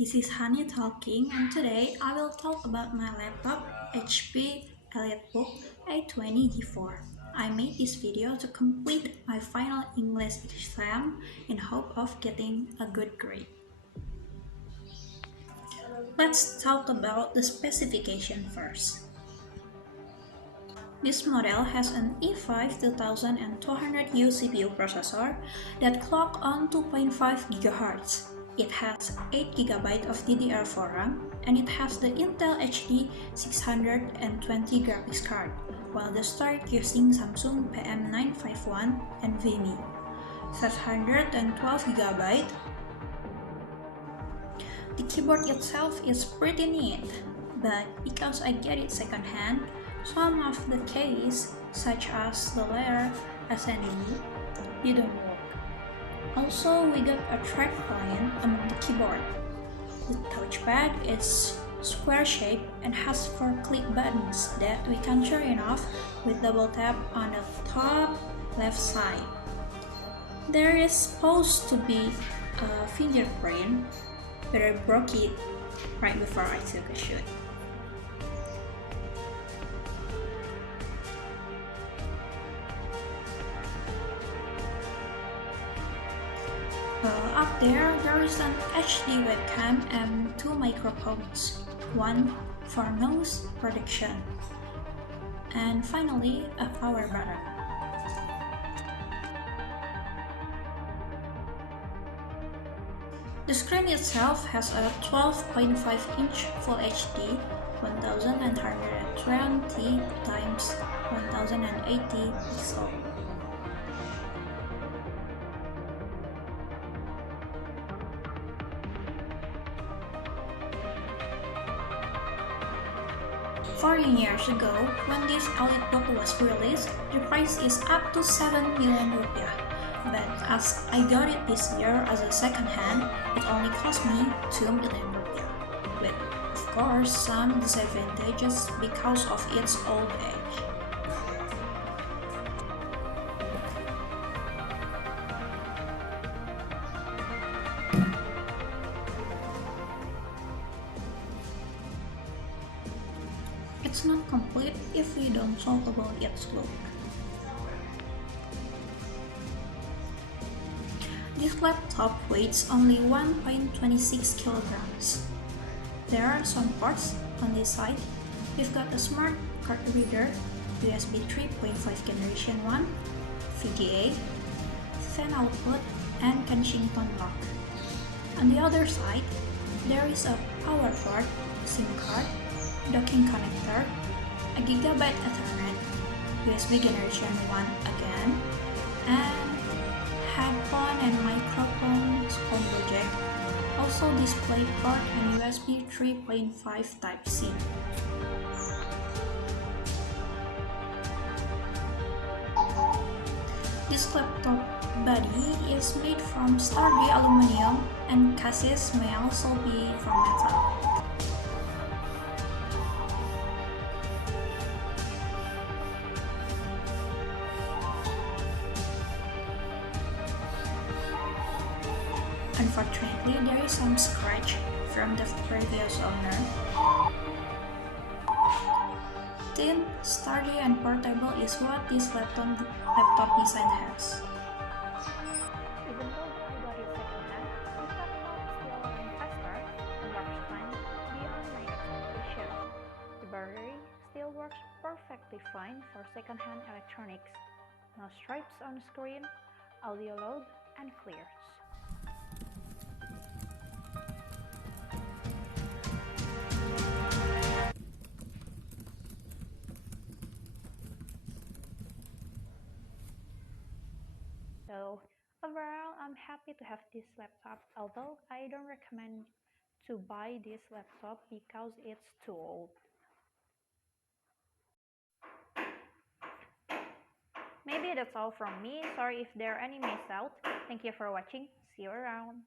This is Hani talking, and today I will talk about my laptop HP EliteBook A20G4. I made this video to complete my final English exam in hope of getting a good grade. Let's talk about the specification first. This model has an i5 2200U CPU processor that clocks on 2.5 GHz. It has 8 GB of DDR4 RAM and it has the Intel HD 620 graphics card, while the storage using Samsung PM951 NVMe. 512 GB. The keyboard itself is pretty neat, but because I get it secondhand, some of the keys, such as the letter S and E, didn't work. Also, we got a track point among the keyboard. The touchpad is square-shaped and has 4 click buttons that we can turn off with double tap on the top left side. There is supposed to be a fingerprint, but I broke it right before I took a shoot. Up there is an HD webcam and 2 microphones, one for noise protection, and finally a power button. The screen itself has a 12.5-inch Full HD 1120 x 1080 pixel. Four years ago, when this EliteBook was released, the price is up to 7 million rupiah. But as I got it this year as a second hand, it only cost me 2 million rupiah. With, of course, some disadvantages because of its old age. It's not complete if we don't talk about its look. This laptop weighs only 1.26 kilograms. There are some parts on this side. We've got a smart card reader, USB 3.5 generation 1, VGA, fan output, and Kensington lock. On the other side, there is a power port, SIM card, docking connector, a Gigabyte Ethernet, USB generation 1 again, and headphone and microphone combo jack, also display port and USB 3.5 Type-C. This laptop body is made from sturdy aluminum and chassis may also be from metal. Unfortunately, there is some scratch from the previous owner. Thin, sturdy, and portable is what this laptop design has. Even though I got it secondhand, this laptop still runs faster and works fine beyond my expectations. The battery still works perfectly fine for secondhand electronics. No stripes on the screen, audio loud, and clears. So overall, I'm happy to have this laptop, although I don't recommend to buy this laptop because it's too old. Maybe that's all from me. Sorry if there are any missed out. Thank you for watching. See you around.